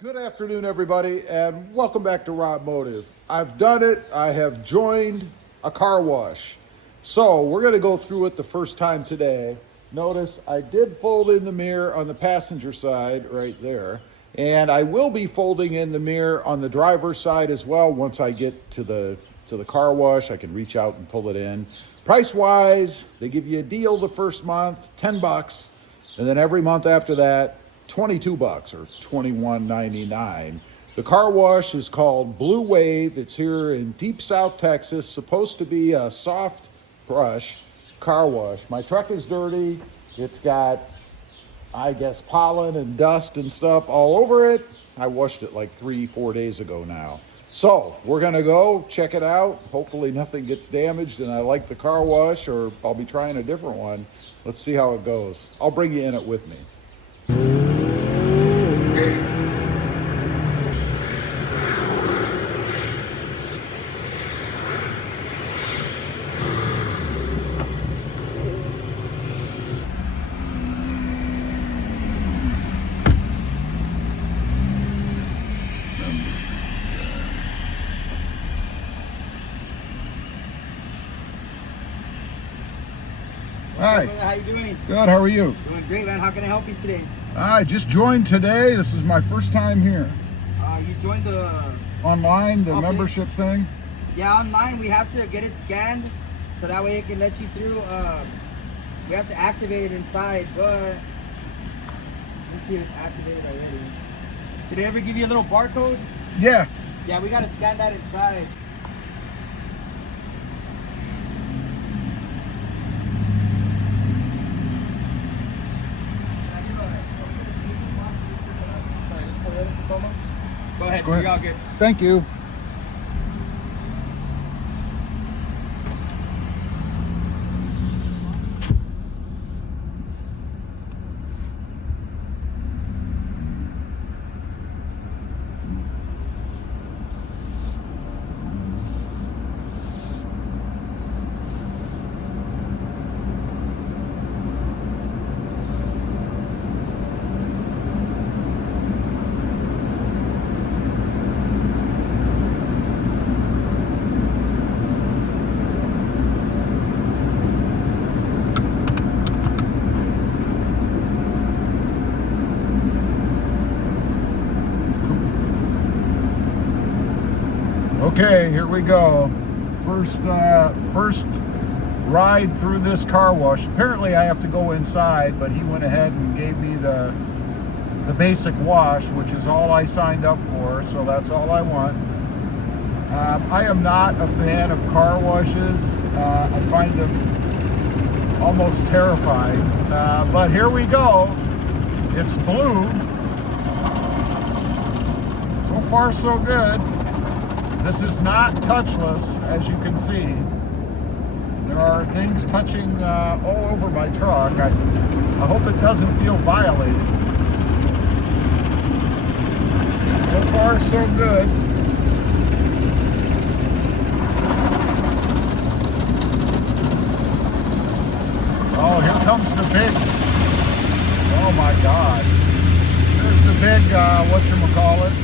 Good afternoon, everybody, and welcome back to RobMotive. I've done it. I have joined a car wash. So we're going to go through it the first time today. Notice I did fold in the mirror on the passenger side right there, and I will be folding in the mirror on the driver's side as well. Once I get to the car wash, I can reach out and pull it in. Price-wise, they give you a deal the first month, $10, and then every month after that, $22 or $21.99. The car wash is called Blue Wave. It's here in deep South Texas. Supposed to be a soft brush car wash. My truck is dirty. It's got, I guess, pollen and dust and stuff all over it. I washed it like 3-4 days ago now. So we're gonna go check it out. Hopefully nothing gets damaged and I like the car wash, or I'll be trying a different one. Let's see how it goes. I'll bring you in it with me. Hi. How you doing? Good, how are you? Doing great, man. How can I help you today? I just joined today. This is my first time here. You joined the... Online, the membership thing? Yeah, online. We have to get it scanned, so that way it can let you through. We have to activate it inside, but... Let's see if it's activated already. Did they ever give you a little barcode? Yeah. Yeah, we got to scan that inside. Go ahead, Go ahead. you're all good. Thank you. Okay, here we go. First ride through this car wash. Apparently I have to go inside, but he went ahead and gave me the basic wash, which is all I signed up for, so that's all I want. I am not a fan of car washes. I find them almost terrifying, but here we go. It's blue. So far so good. This is not touchless, as you can see. There are things touching all over my truck. I hope it doesn't feel violated. So far, so good. Oh, here comes the big, oh my God. Here's the big, whatchamacallit.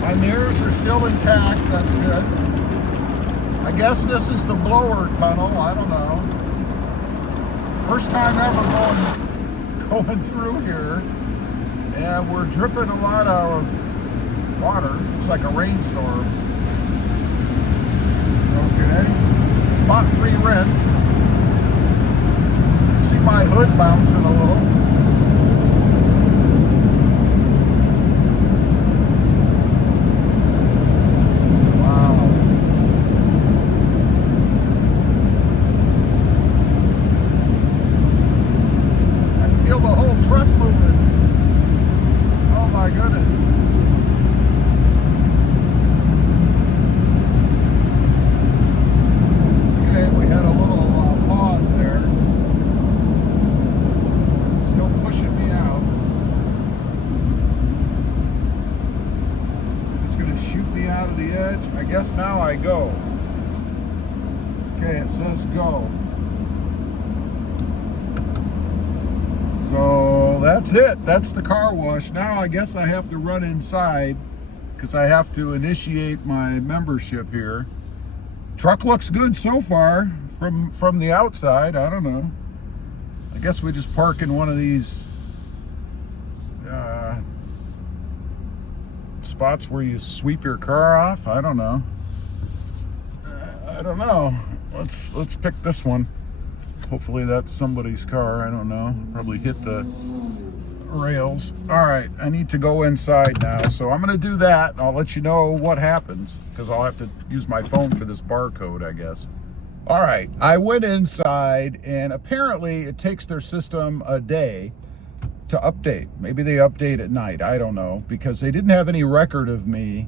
My mirrors are still intact, that's good. I guess this is the blower tunnel, I don't know. First time ever going through here. And we're dripping a lot of water. It's like a rainstorm. Okay, spot 3 rinse. You can see my hood bouncing a little. I guess now I go. Okay, it says go. that's it. That's the car wash. Now I guess I have to run inside because I have to initiate my membership here. Truck looks good so far from the outside. I don't know. I guess we just park in one of these spots where you sweep your car off. I don't know. I don't know. Let's pick this one. Hopefully that's somebody's car. I don't know. Probably hit the rails. All right, I need to go inside now, so I'm gonna do that. I'll let you know what happens because I'll have to use my phone for this barcode, I guess. All right, I went inside, and apparently it takes their system a day to update. Maybe they update at night. I don't know, because they didn't have any record of me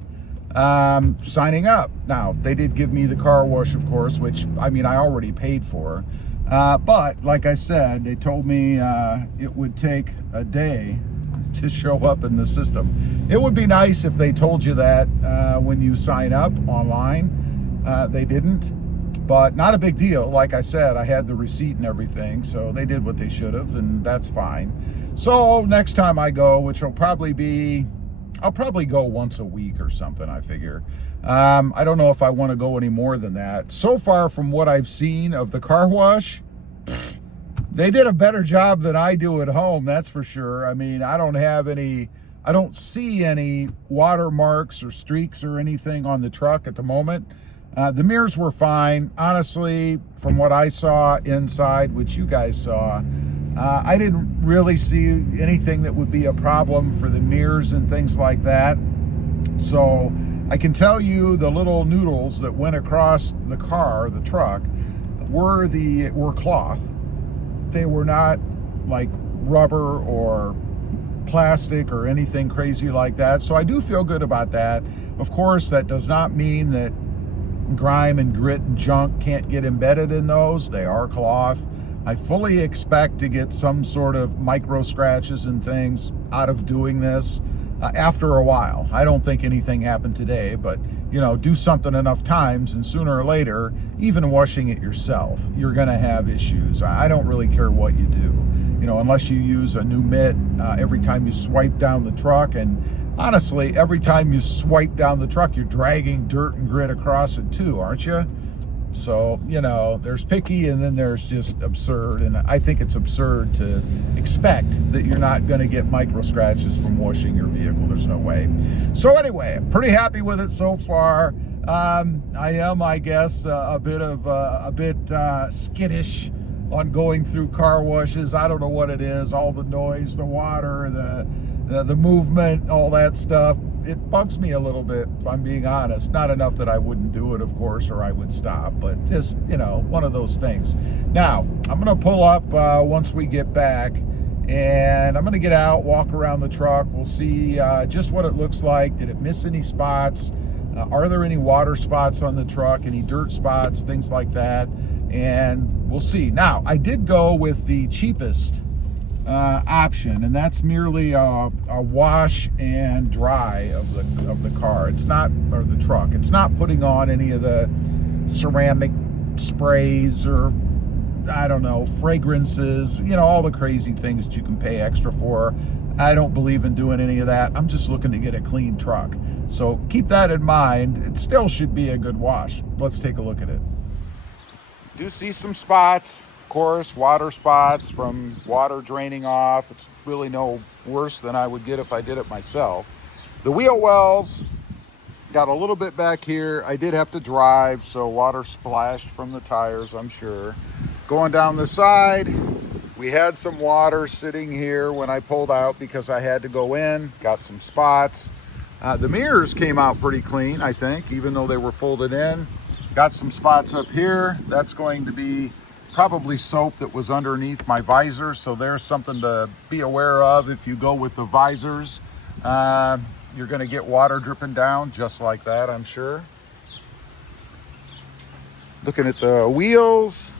signing up. Now, they did give me the car wash, of course, which, I mean, I already paid for. But like I said, they told me it would take a day to show up in the system. It would be nice if they told you that when you sign up online. They didn't, but not a big deal. Like I said, I had the receipt and everything, so they did what they should have, and that's fine. So next time I go, which will probably be, I'll probably go once a week or something, I figure. I don't know if I want to go any more than that. So far from what I've seen of the car wash, they did a better job than I do at home, that's for sure. I mean, I don't see any watermarks or streaks or anything on the truck at the moment. The mirrors were fine. Honestly, from what I saw inside, which you guys saw, I didn't really see anything that would be a problem for the mirrors and things like that. So I can tell you the little noodles that went across the car, the truck, were cloth. They were not like rubber or plastic or anything crazy like that. So I do feel good about that. Of course, that does not mean that grime and grit and junk can't get embedded in those. They are cloth. I fully expect to get some sort of micro scratches and things out of doing this after a while. I don't think anything happened today, but you know, do something enough times and sooner or later, even washing it yourself, you're gonna have issues. I don't really care what you do, you know, unless you use a new mitt every time you swipe down the truck. And honestly, every time you swipe down the truck, you're dragging dirt and grit across it too, aren't you? So, you know, there's picky and then there's just absurd. And I think it's absurd to expect that you're not going to get micro scratches from washing your vehicle. There's no way. So anyway, I'm pretty happy with it so far. I am, I guess, a bit skittish on going through car washes. I don't know what it is. All the noise, the water, the movement, all that stuff. It bugs me a little bit, if I'm being honest. Not enough that I wouldn't do it, of course, or I would stop, but just, you know, one of those things. Now, I'm going to pull up once we get back, and I'm going to get out, walk around the truck. We'll see just what it looks like. Did it miss any spots? Are there any water spots on the truck, any dirt spots, things like that? And we'll see. Now, I did go with the cheapest option, and that's merely a wash and dry of the car. It's not, or the truck. It's not putting on any of the ceramic sprays or, I don't know, fragrances, you know, all the crazy things that you can pay extra for. I don't believe in doing any of that. I'm just looking to get a clean truck. So keep that in mind. It still should be a good wash. Let's take a look at it. Do see some spots. Of course, water spots from water draining off. It's really no worse than I would get if I did it myself. The wheel wells got a little bit back here. I did have to drive, so water splashed from the tires, I'm sure. Going down the side, we had some water sitting here when I pulled out because I had to go in. Got some spots. The mirrors came out pretty clean, I think, even though they were folded in. Got some spots up here. That's going to be probably soap that was underneath my visor, so there's something to be aware of. If you go with the visors, you're going to get water dripping down just like that, I'm sure. Looking at the wheels,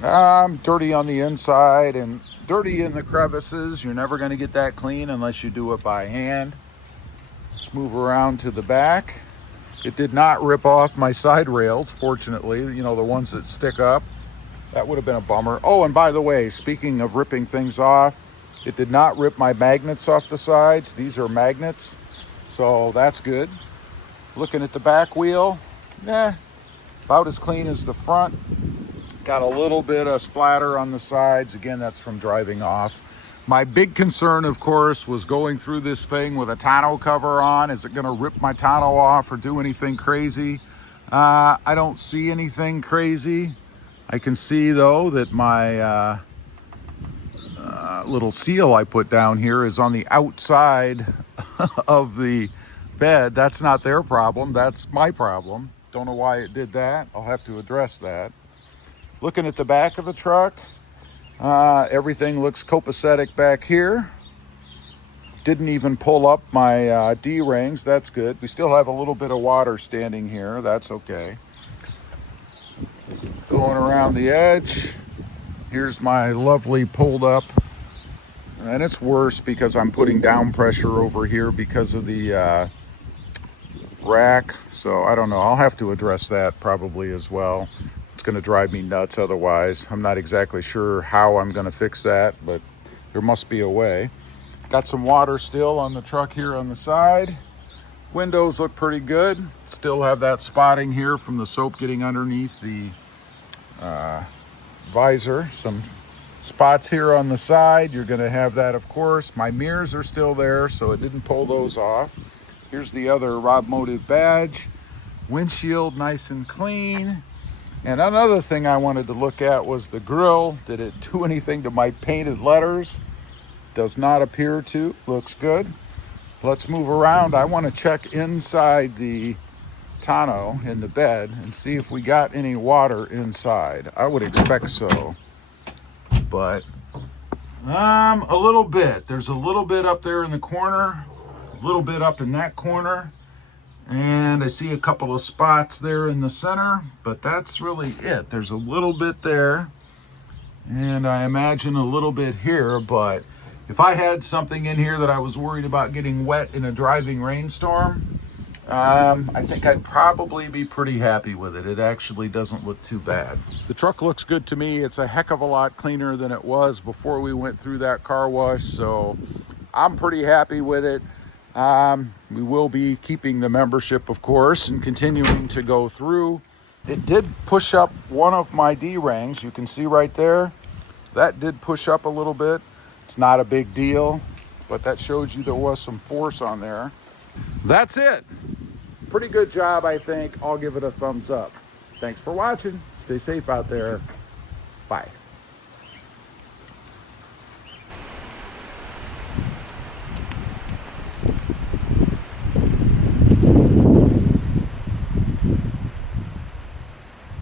dirty on the inside and dirty in the crevices. You're never going to get that clean unless you do it by hand. Let's move around to the back. It did not rip off my side rails, fortunately, you know, the ones that stick up. That would have been a bummer. Oh, and by the way, speaking of ripping things off, It did not rip my magnets off the sides. These are magnets, so that's good. Looking at the back wheel, about as clean as the front. Got a little bit of splatter on the sides. Again, that's from driving off. My big concern, of course, was going through this thing with a tonneau cover on. Is it going to rip my tonneau off or do anything crazy? I don't see anything crazy. I can see, though, that my little seal I put down here is on the outside of the bed. That's not their problem. That's my problem. Don't know why it did that. I'll have to address that. Looking at the back of the truck, everything looks copacetic back here. Didn't even pull up my D-rings. That's good. We still have a little bit of water standing here. That's okay. Going around the edge. Here's my lovely pulled up. And it's worse because I'm putting down pressure over here because of the rack. So I don't know. I'll have to address that probably as well. It's going to drive me nuts otherwise. I'm not exactly sure how I'm going to fix that, but there must be a way. Got some water still on the truck here on the side. Windows look pretty good. Still have that spotting here from the soap getting underneath the visor. Some spots here on the side. You're going to have that, of course. My mirrors are still there, so it didn't pull those off. Here's the other RobMotive badge. Windshield nice and clean. And another thing I wanted to look at was the grill. Did it do anything to my painted letters? Does not appear to. Looks good. Let's move around. I want to check inside the tonneau in the bed and see if we got any water inside. I would expect so, but a little bit. There's a little bit up there in the corner, a little bit up in that corner, and I see a couple of spots there in the center, but that's really it. There's a little bit there, and I imagine a little bit here, but if I had something in here that I was worried about getting wet in a driving rainstorm, I think I'd probably be pretty happy with it. It actually doesn't look too bad. The truck looks good to me. It's a heck of a lot cleaner than it was before we went through that car wash, so I'm pretty happy with it. We will be keeping the membership, of course, and continuing to go through. It did push up one of my D-rings. You can see right there. That did push up a little bit. It's not a big deal, but that shows you there was some force on there. That's it. Pretty good job, I think. I'll give it a thumbs up. Thanks for watching. Stay safe out there. Bye.